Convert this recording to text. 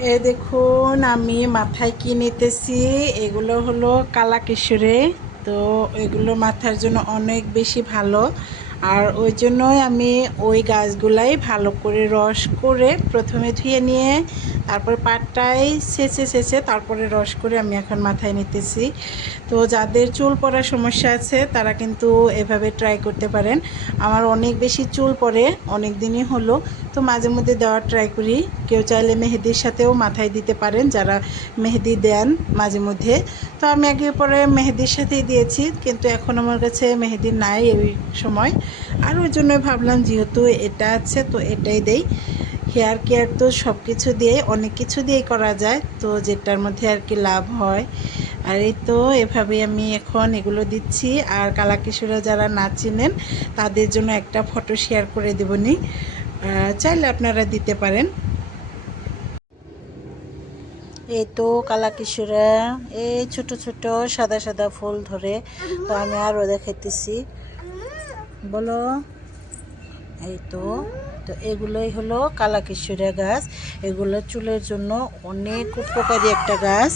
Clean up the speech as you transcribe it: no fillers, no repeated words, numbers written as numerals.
দেখুন আমি মাথায় কি নিতেছি। এগুলো হলো কালাকেশরে। তো এগুলো মাথার জন্য অনেক বেশি ভালো। আর ওই জন্যই আমি ওই গাছগুলাই ভালো করে রস করে প্রথমে ধুয়ে নিয়ে তারপরে পাটটাই ছেঁচে তারপরে রস করে আমি এখন মাথায় নিতেছি। তো যাদের চুল পড়ার সমস্যা আছে তারা কিন্তু এভাবে ট্রাই করতে পারেন। আমার অনেক বেশি চুল পড়ে, অনেক দিনই হলো। তো মাঝে মধ্যে দেওয়ার ট্রাই করি। কেউ চাইলে মেহেদির সাথেও মাথায় দিতে পারেন, যারা মেহেদি দেন মাঝে মধ্যে। তো আমি আগে পরে মেহেদির সাথেই দিয়েছি, কিন্তু এখন আমার কাছে মেহেদি নাই এই সময়। আর ওই জন্য ভাবলাম যেহেতু এটা আছে তো এটাই দেই। হেয়ার কেয়ার তো সব কিছু দিয়ে, অনেক কিছু দিয়েই করা যায়, তো যেটার মধ্যে আর কি লাভ হয়। আর এই তো এভাবেই আমি এখন এগুলো দিচ্ছি। আর কালাকিশোরা যারা না চিনেন তাদের জন্য একটা ফটো শেয়ার করে দেবনি, চাইলে আপনারা দিতে পারেন। এই তো কালাকিশোরা, এই ছোট ছোট সাদা সাদা ফুল ধরে। তো আমি আরও দেখাইতেছি, বলো। এই তো তো এগুলোই হলো কালাকিশোরা গাছ। এগুলো চুলের জন্য অনেক উপকারী একটা গাছ।